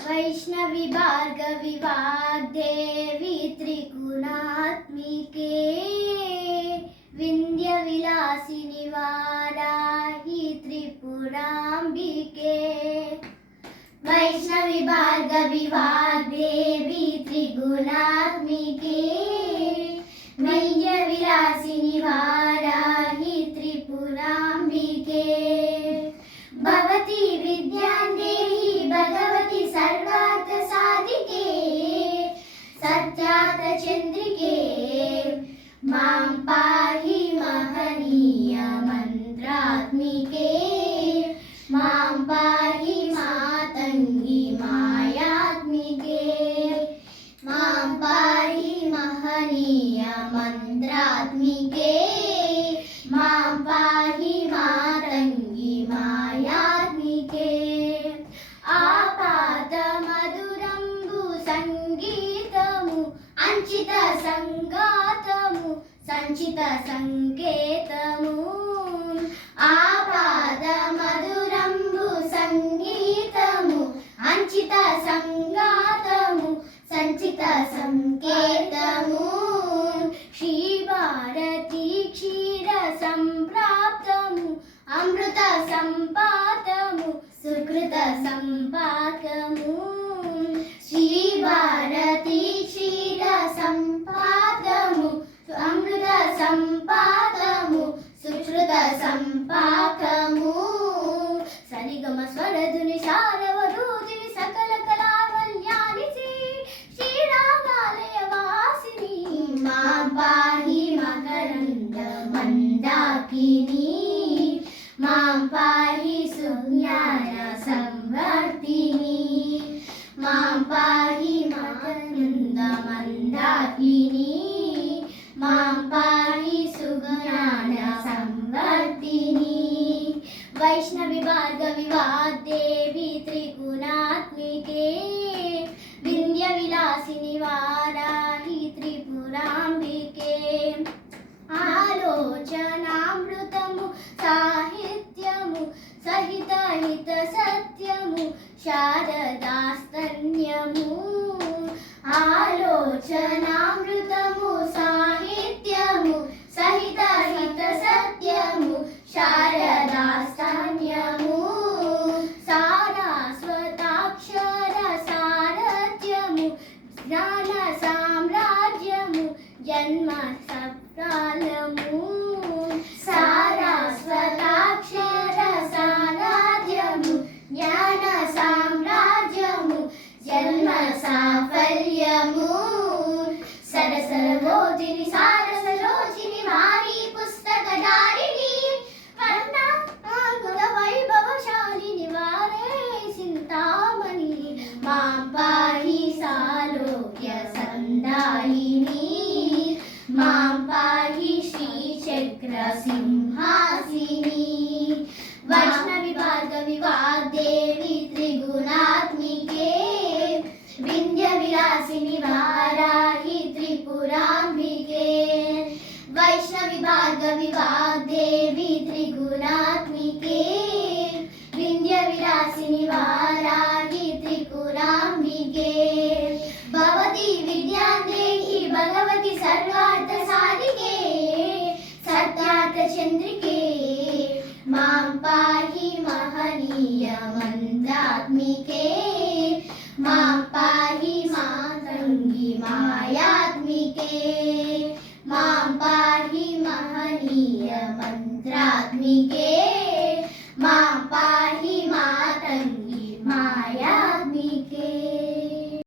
वैष्णवी भार्गवी वाग्देवी त्रिगुणात्मिके विंध्य विलासिनी वाराही त्रिपुरांबिके वैष्णवी भार्गवी वाग्देवी त्रिगुणात्मिके विंध्य विलासिनी वाराही त्रिपुरांबिके भवती विद्यान्देहि भगवती सर्वार्थ साधिके सत्यार्थ चंद्रिके मां पाहि महनीय मंत्रात्मिके मां पाहि मातंगी मायात्मिके मां पाहि महनीय मंत्रात्मिके मां पाहि मातंगी मायात्मिके आपात मधुरंबु संगीतमु अंचित संगातमु संचित संकेतमु आपाद मधुरंबु संगीतमु अंचित संगातमु संचित संकेतमु श्री भारती क्षीर संप्राप्तमु अमृत संपातमु सुकृत संपाकमु श्री भारती क्षीर संपातमु अमृत संपाकमु सुकृत संपाकमु सरिगम स्वरधुनि सारवधूतिनि सकल कलावल्यानिधि श्रीरामालय वासिनी मां पाहि मकरंद मंदाकिनी मां पाहि सुज्ञान संवर्तिनी मां पाहि मकरंद मंदाकिनी मां पाहि सुज्ञान संवर्तिनी वैष्णवी भार्गवी वाग्देवी त्रिगुणात्मिके विंध्य विलासिनी वाराही त्रिपुरांबिके आलोचनामृतमु साहित्यमु सहित हित सत्यमु शारदास्तन्यमु आलोचनामृतमु साहित्यमु सहित हित सत्यमु शारदास्तन्यमु सारस्वताक्षर सारथ्यमु ज्ञान साम्राज्यमु जन्म सफलमु सारस्वताक्षर साराध्यमु ज्ञान साम्राज्यमु जन्म साफल्यमु सरसरोजिनि सारसलोचिनि वारी पुस्तकधारिणि वर्णाङ्गुल वैभवशालिनि वारे चिन्तामणि मां पाहि सालोक्य संदायिनी मां पाहि श्रीचक्र सिंहासिनी वैष्णवी भार्गवी वाग्देवी त्रिगुणात्मिके विंध्य विलासिनी वाराही त्रिपुरांबिके वैष्णवी भार्गवी वाग्देवी त्रिगुणात्मिके विंध्य विलासिनी वाराही त्रिपुरांबिके भवती विद्यान्देहि भगवती सर्वार्थ साधिके सत्यार्थ चंद्रिके मां पाहि महनीय मंत्रात्मिके मां पाहि मातंगी मायात्मिके मां पाहि महनीय मंत्रात्मिके